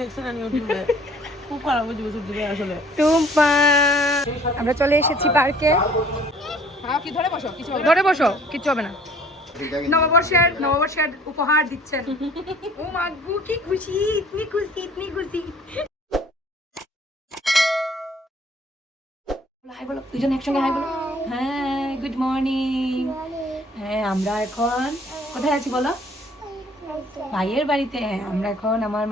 দেখছেন না ইউটিউবে, খুব খারাপ হয়েছে দিবে আসলে। টুম্পা, আমরা চলে এসেছি পার্কে। কি ধরে বসো, কিছু ধরে বসো, কিচ্ছু হবে না। নববর্ষের উপহার দিচ্ছেন। ও মাগু কি খুশি, ইতনি খুশি, ইতনি খুশি। হাই বলো, দুজন একসঙ্গে হাই বলো। হ্যাঁ, গুড মর্নিং। হ্যাঁ, আমরা এখন কোথায় আছি বলো? ভাইয়ের বাড়িতে। হ্যাঁ, আমরা এখন আমার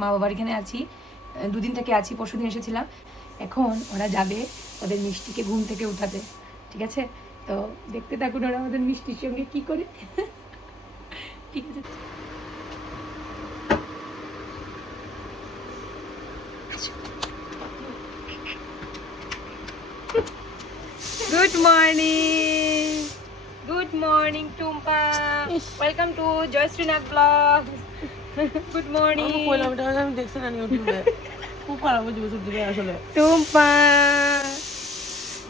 মা বাবার এখানে আছি। দুদিন থেকে আছি, পরশুদিন এসেছিলাম। এখন ওরা যাবে ওদের মিষ্টিকে ঘুম থেকে উঠাতে, ঠিক আছে? তো দেখতে থাকুন ওরা আমাদের মিষ্টির সঙ্গে কি করে। ঠিক আছে, good morning, good morning Tumpa, welcome to Joyshreenath blog. Good morning. আমি দেখছেন না ইউটিউবে, খুব খারাপ হয়েছে দিবে আসলে। টুম্পা,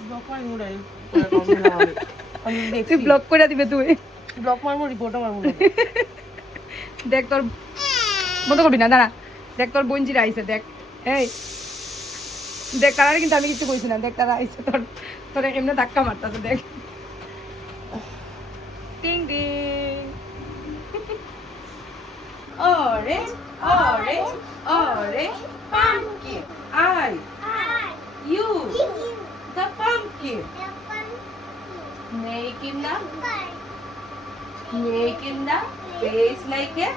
ব্লক মারি মুড়াই, তুই ব্লক করে দিবে, তুই ব্লক মারবো, রিপোর্টও মারবো। দেখ তোর মতো করবি না, দাঁড়া। দেখ তোর বঞ্জিরা আইসে, দেখ। এই দেখ, তারা কিন্তু আমি কিছু কইছি না। দেখ তারা আইসে, তোর এমনি ধাক্কা মারতেছে, দেখ। টিং টিং। Orange, orange, orange, pumpkin. You, the pumpkin. Making the face like a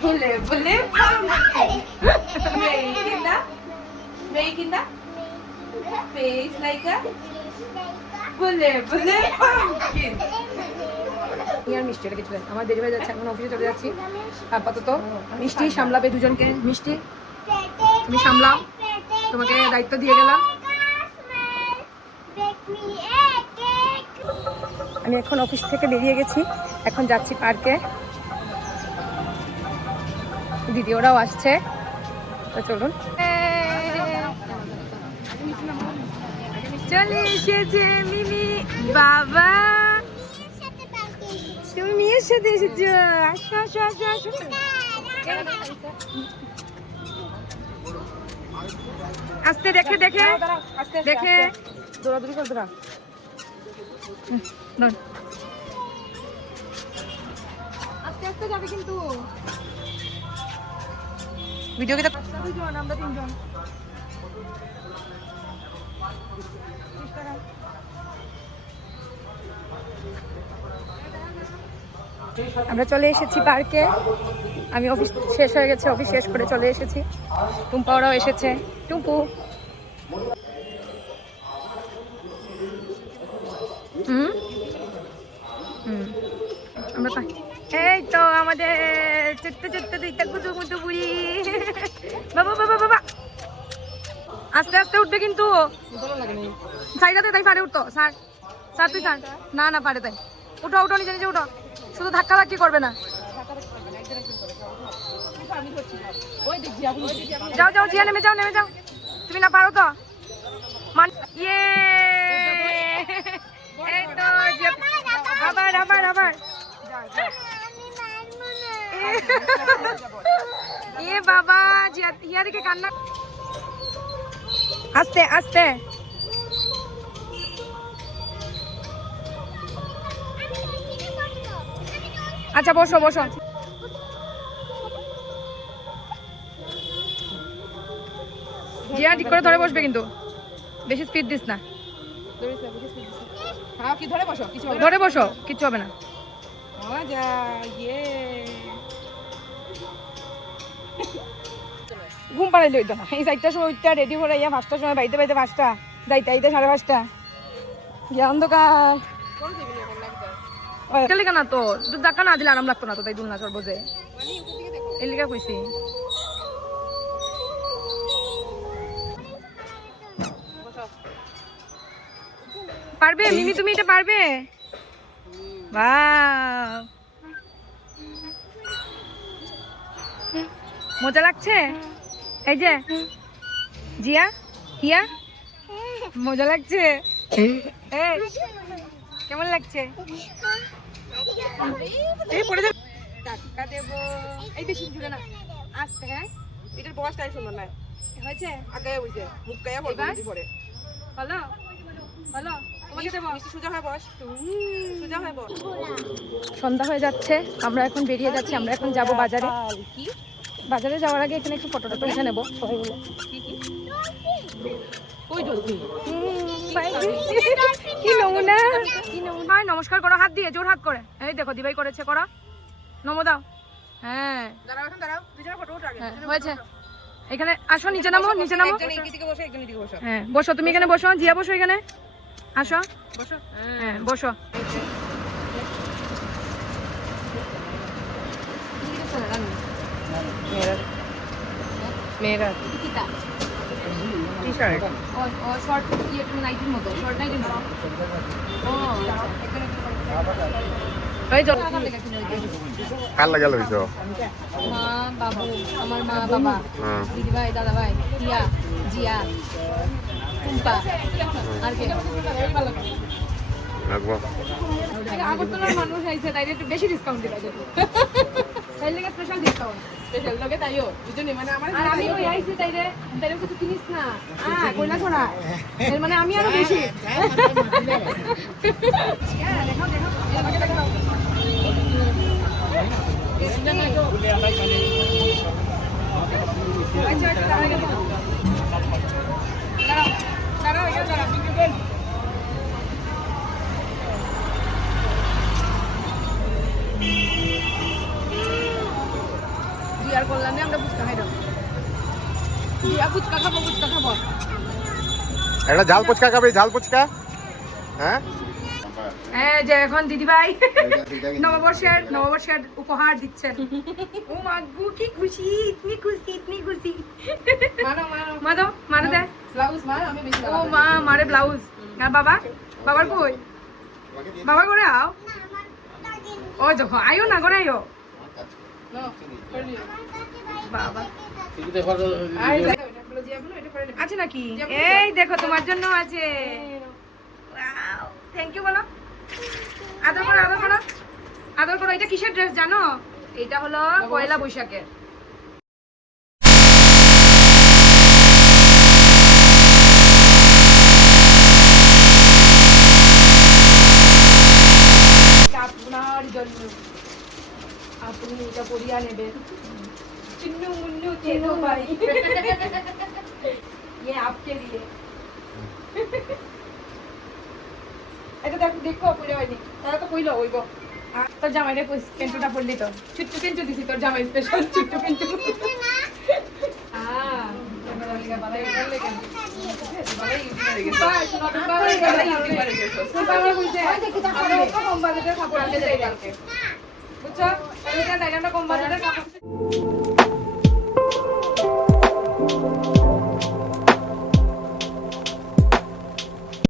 bule pumpkin. Making the face like a bule pumpkin. আর মিষ্টি, এটা কিছু নেই। আমার দেরি হয়ে যাচ্ছে, এখন অফিসে চলে যাচ্ছি। আপাতত মিষ্টি সামলাবে দুজনকে। মিষ্টি, তুমি সামলাও, তোমাকে দায়িত্ব দিয়ে গেলাম। আমি এখন অফিস থেকে বেরিয়ে গেছি, এখন যাচ্ছি পার্কে। দিদি ওরাও আসছে, তো চলুন। চলে এসেছে মিমি বাবা, তুমি মেয়ের সাথে এসেছো। আসো আসো আসো আসো। আস্তে, দেখে দেখে দেখে দৌড়াদৌড়ি করতে না। আস্তে আস্তে যাবে কিন্তু। ভিডিও kita দুজন, আমরা তিনজন। আমরা চলে এসেছি পার্কে। আমি অফিস শেষ হয়ে গেছে, অফিস শেষ করে চলে এসেছি। টুম্পা ওরাও এসেছে। টুম্পু, আমরা এই তো আমাদের ছোট্ট ছোট্ট দুইটা কুচু কুচু বুড়ি। বাবা বাবা বাবা, আস্তে আস্তে উঠবে কিন্তু। সাইডাতে তাই পারে উঠতো। স্যার স্যার তুই স্যার, না না পারে তাই। উঠো উঠো, নিজে নিজে উঠো, শুধু ধাক্কা ধাক্কি করবে না। যাও যাও জিয়া, নেমে যাও নেমে যাও। তুমি না পারো তো। ইয়ে, এই তো আবার আবার আবার। এ বাবা, জিয়া দিকে কান্না। আস্তে আস্তে। আচ্ছা বসো বসো। জিয়া ঠিক করে ধরে বসবে কিন্তু, বেশি স্পিড দিস না। কি ধরে বসো, কিছু ধরে বসো, কিচ্ছু হবে না। ঘুম পাড়াইলে হইতো না। এই 4টার সময় উঠতে রেডি করে 5টার সময় বাইতে বাইতে 5টা, যাইতে আইতে 5:30। গিয়া অন্ধকার কেন তো ধাক্কা না দিলে আরাম লাগতো না তো, তাই দুলনা চড়বো যে এই লিগা কইছি। পারবে মিমি, তুমি এটা পারবে? বাহ, মজা লাগছে। এই যে জিয়া, হিয়া, মজা লাগছে? কেমন লাগছে? এই পড়ে যাবে, টাকা দেবো। এই বেশি জুড়ে না, আস্তে। হ্যাঁ এটার বয়সটাই সুন্দর না হয়েছে আগে বুঝে মুখ গায়ে বলবি পরে হলো হলো তোমাকে দেবো মিষ্টি সোজা হয় বস সোজা হয় বস সন্ধ্যা হয়ে যাচ্ছে আমরা এখন বেরিয়ে যাচ্ছি আমরা এখন যাব বাজারে কি বাজারে যাওয়ার আগে এখানে একটু ফটো টটো উঠে নেবো সবাই মিলে কি কি কই ডলফিন কি নমুনা হাই নমস্কার করো হাত দিয়ে জোর হাত করে এই দেখো দিবাই করেছে করো নমো দাও হ্যাঁ দাঁড়াও এখন দাঁড়াও দুজনে ফটো ওঠা আগে হ্যাঁ হয়েছে এখানে আসো নিচে নামো একজন এই দিকে বসো একজন এদিকে বসো হ্যাঁ বসো তুমি এখানে বসো জিয়া বসো এখানে আসো বসো হ্যাঁ বসো মেয়েরা টি শার্ট ও শর্ট ইয়ে নাইটির মতো শর্ট নাইটির মতো ও এই কার লাগা লইছো মা বাবু আমার মা বাবা দিদি ভাই দাদা ভাই টিয়া জিয়া টুম্পা আর কে লাগবো আগরতলার মানুষ আইছে তাই একটু বেশি ডিসকাউন্ট দিবা যদি তাই লাগে স্পেশাল ডিসকাউন্ট স্পেশাল লগে তাইও দুজনে মানে আমার আর আমি ওই আইছি তাইরে তাইরে কিছু কিনিস না কইলা ছড়া এর মানে আমি আরো বেশি দেখো দেখো আমাকে দেখো আচ্ছা আচ্ছা দাঁড়াও দাঁড়াও এটা দাঁড়াও দিয়ার কল্যাণে আমরা ফুচকা খাইলাম দিয়া ফুচকা খাবো একটা ঝাল ফুচকা খাবে ঝাল ফুচকা হ্যাঁ হ্যাঁ যে এখন দিদিভাই নববর্ষের উপহার দিচ্ছেন ও মাগু কি খুশি ইতনি খুশি মানো দে ব্লাউজ মা আমি বেশি ও মা মারে ব্লাউজ আর বাবার কই বাবা করে আও ও দেখো আয়ো না করে আয়ো না করে নিও বাবা আই দেখো জিয়াগুলো এটা করে আছে নাকি এই দেখো তোমার জন্য আছে থ্যাংক ইউ বলো আদর করো এটা কিসের ড্রেস জানো এটা হলো পয়লা বৈশাখের আপনার জন্য আপনি এটা পরিয়া নেবেন चिन्नू मुन्नू चेनो भाई ये आपके लिए এটা দেখো পরে হয়নি তারা তো কইলো হইব তোর জামাইরে পেন্টুটা পরলি তো চুট্টু পেন্টু দিছি তোর জামাই স্পেশাল চুট্টু পেন্টু বুঝছো কম বাজেটের কাপড়